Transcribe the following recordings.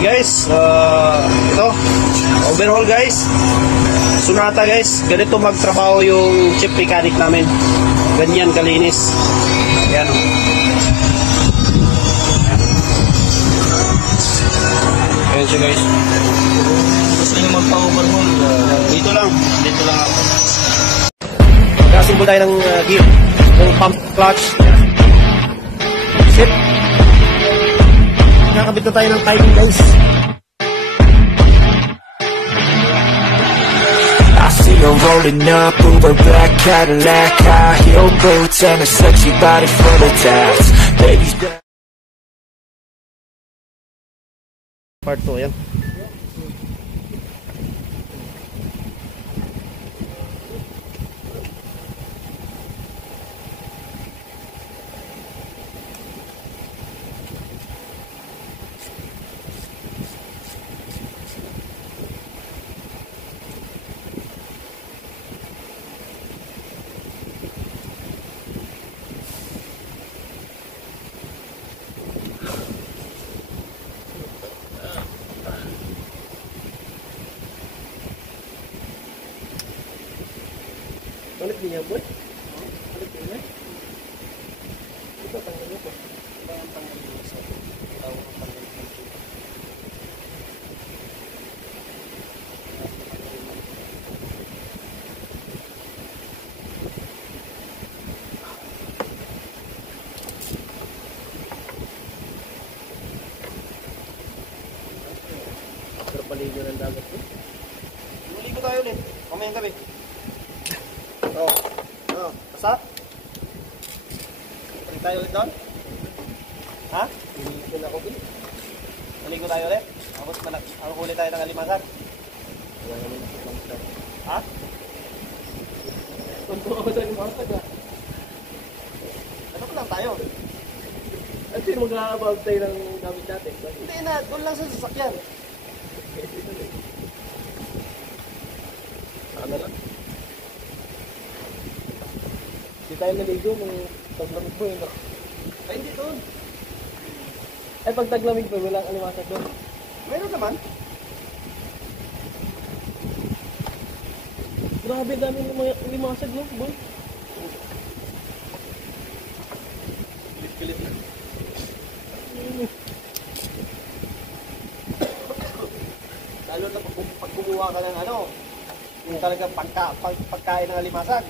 guys, ito, overhaul guys. Sonata guys, ganito magtrabaho yung chip mechanic namin. Ganyan kalinis. Ayan o. Ayan siya guys. Gusto nyo magpa-overhaul, dito lang ako. Magkasimbol tayo ng gear. Yung pump clutch. Sit. Nakakabit na tayo ng timing guys. I see her rolling up, Uber black Cadillac, high heel boots and a sexy body full of tats. Baby's back. Part 2 yan. Balik niya boy. Balik niya. Ito tanggal mo po. Ito ang tanggal mo sa tawag ng tanggal mo. Pero paligid ng dagat po. Maligo tayo ulit. Mamayang gabi. Basa? Balik tayo ulit doon? Ha? Hindi na ako bilis. Maligo tayo ulit? Tapos huli tayo ng alimangan? Ha? Tunto ako sa alimangan ha? Ano ko lang tayo? At sino mag-aabag tayo ng gamit natin? Hindi na, doon lang sa sasakyan. Ano lang? Hindi tayo naligo nung taglamig mo yun. Ay, hindi doon. Ay, pag taglamig mo, walang alimasag doon. Meron naman. Grabe, dami ng mga alimasag, no, boy? Pilit na. Lalo na pag kumuha ka ng ano, yung talagang pagkain ng alimasag.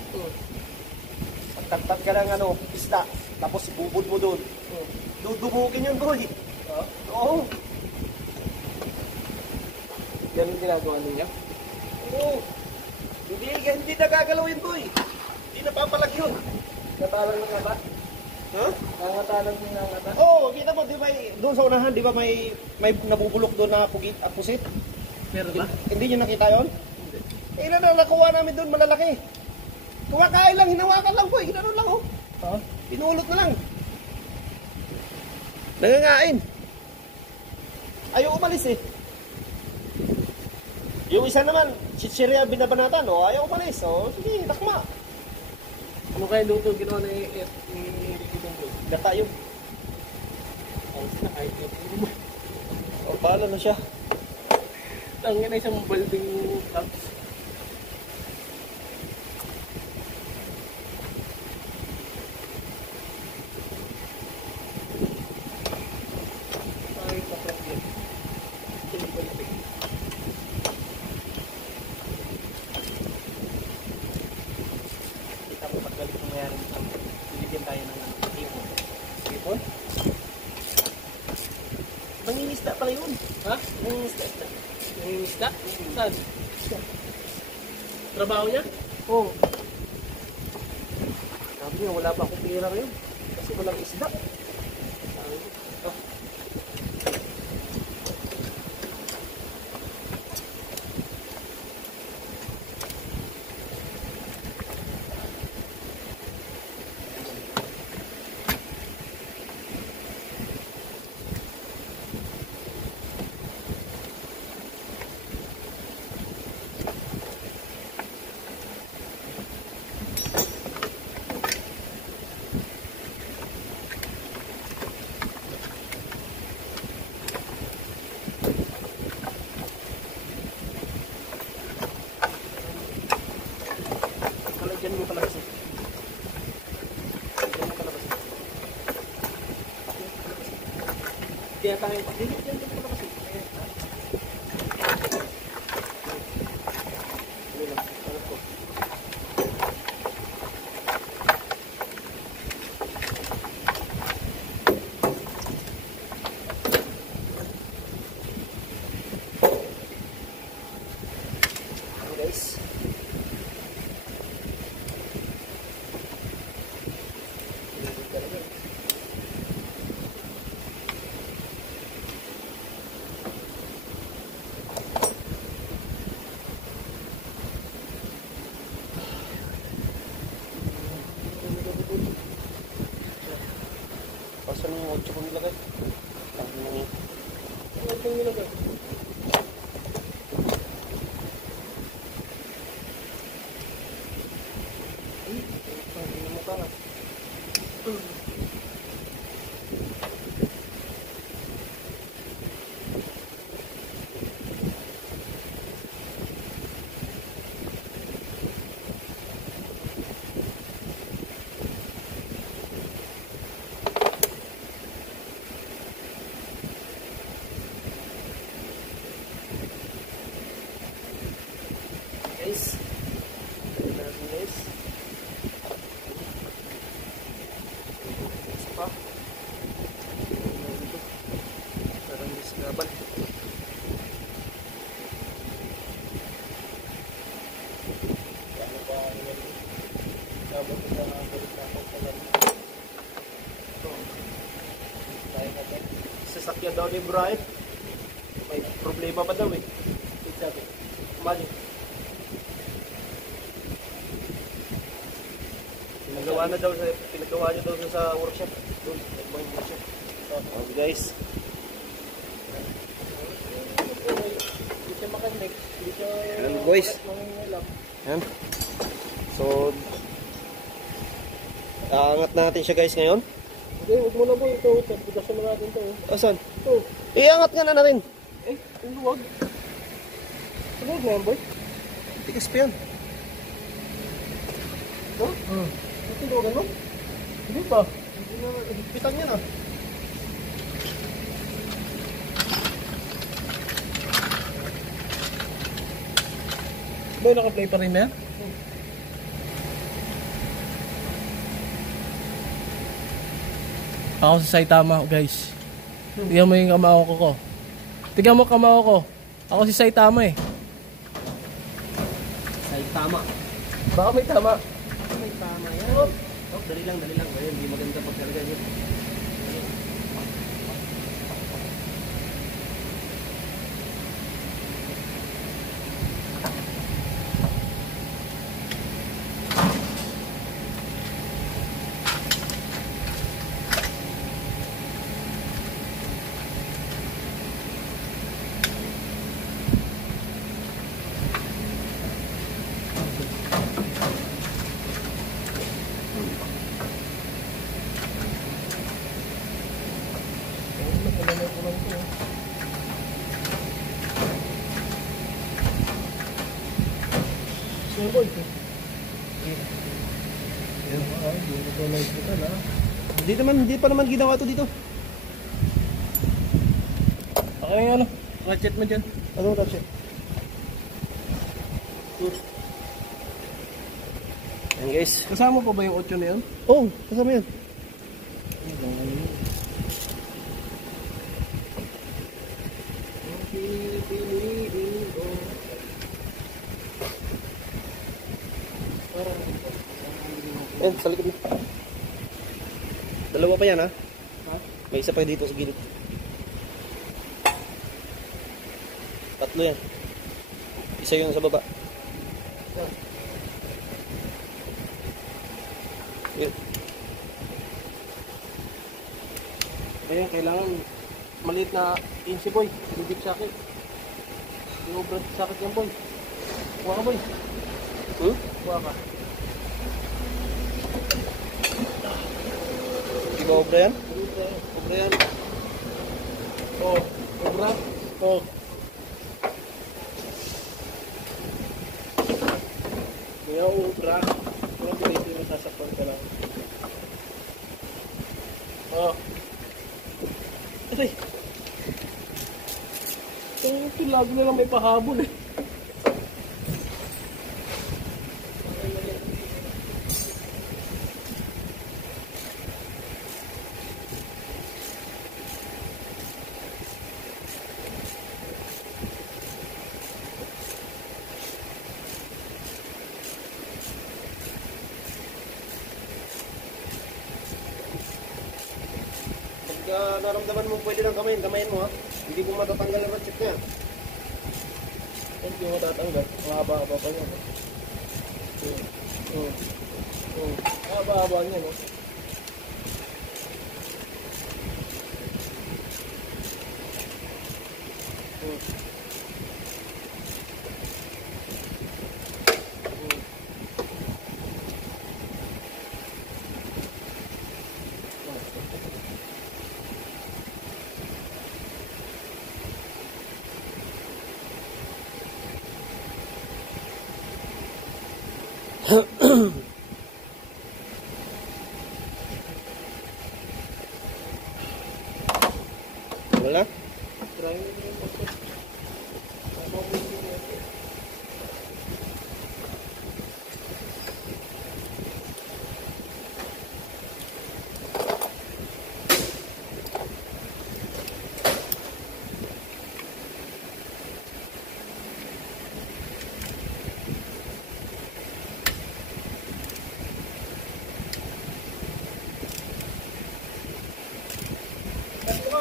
Pagtagtag ka ng ano, isda, tapos ibubod mo doon. Dudubugin yun, boy. Oo. Yan yung ginagawa ninyo? Oo. Hindi nagagalaw yun, boy. Hindi napapalag yun. Natalang mo nga ba? Ha? Nangatalang mo nga ba? Oo, kita mo, di ba, doon sa unahan, di ba may nabubulok doon na pusit? Meron ba? Hindi nyo nakita yun? Hindi. Eh, nakuha namin doon, malalaki. Kumakain lang, hinawakan lang, boy. Gano'n lang, oh. Ha? Pinulot na lang. Nangangain. Ayaw umalis, eh. Yung isa naman, chichirya binabanatan, oh. Ayaw umalis, oh. Sige, takma. Ano kaya luto ginawa ni Ricky Dunggo? Gata yun. Alas na kahit yun. O, bahala na siya. Tangin na isang balding clubs. Ay, patrap yun. Hindi ko lapit. Kita mo paggalit ng mayari nito. Bibigyan tayo ng tipon. Tipon? Mangingisda pala yun. Ha? Mangingisda. Nangingisda? Saan? Trabaho niya? Oo. Sabi niya, wala pa akong pera ngayon. Kasi walang isda. Oh. Kaya tayo pa. Yan pala kasi. Guys. Pasan yung 8 ko nilagay. Ano na yun? Ano itong nilagay? Guys. Guys. Isa pa. Parang disgraban. Ano ba ang nilagay? Dapat ito na ang balik na ako pala. Ito. Tayo natin. Sasakyan daw ni Brian. May problema pa daw eh. Sabi. Imagine. Pinagawa niya daw sa workshop. Doon, nagmang workshop. Okay guys. Hindi siya makanik. Hindi siya... Ayan, boys. Yan. So, aangat natin siya guys ngayon. Hindi, huwag mo na boy. Ito, budasan na natin ito. Asan? Ito. Iangat nga na natin. Eh, yung luwag. Luwag na yan boy. Tigas pa yan. No? Ito luwagan mo? Hindi pa. Hindi na, higpitan niya na. Boy, naka-play pa rin na yan? Ako sa Saitama, guys. Tignan mo yung kamao ko. Tignan mo kamao ko. Ako si Saitama eh. Saitama. Baka may tama. May tama yan. Oh, dali lang, dali lang. Ayun, hindi maganda pagkalagay yun. Boy. Hindi pa naman ginawa to dito. Okay, ano? Ratchet mo dyan. Anong ratchet? Ayan guys. Kasama pa ba yung 8 na yun? Oh, kasama yan. Ayan, sa likod mo. Dalawa pa yan ha? May isa pa dito sa gilid. Tatlo yan. Isa yung sa baba. Yun. Kaya kailangan maliit na insi boy. Bibig sakit. Iubrad sakit yan boy. Kuha ka boy. Kuha ka. Di ba obra yan? Obra yan. Oh, ubra. Oh. Kaya ubra. Kaya pinitiro sasakpan ka lang. Oh. Aray. Ito lagi na lang may pahabol eh. Pag naramdaman mo pwede ng kamayin mo ha. Hindi mo matatanggal ang ratchet niya. Hindi mo tatanggal. Mahaba-haba pa niya. Mahaba-haba niya, no? Wala? Try mo din po.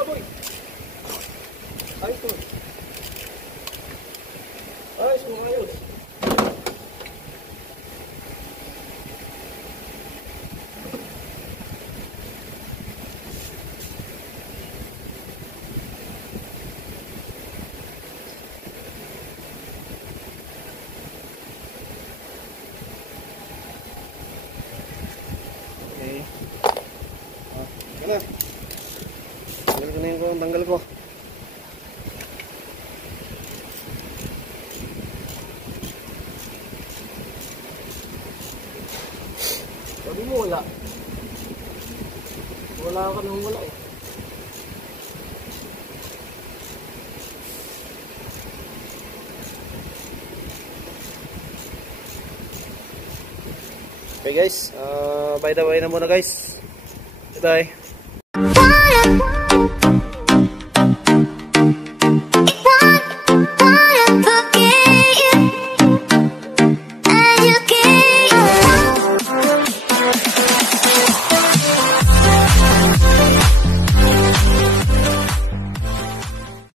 Boy. Ayos to. Ayos mo, ayos. Okay. Ano? Tanggal ko na yung tanggal ko. Sabi mo wala. Wala ka nang wala eh. Okay guys, by the way na muna guys. Bye bye.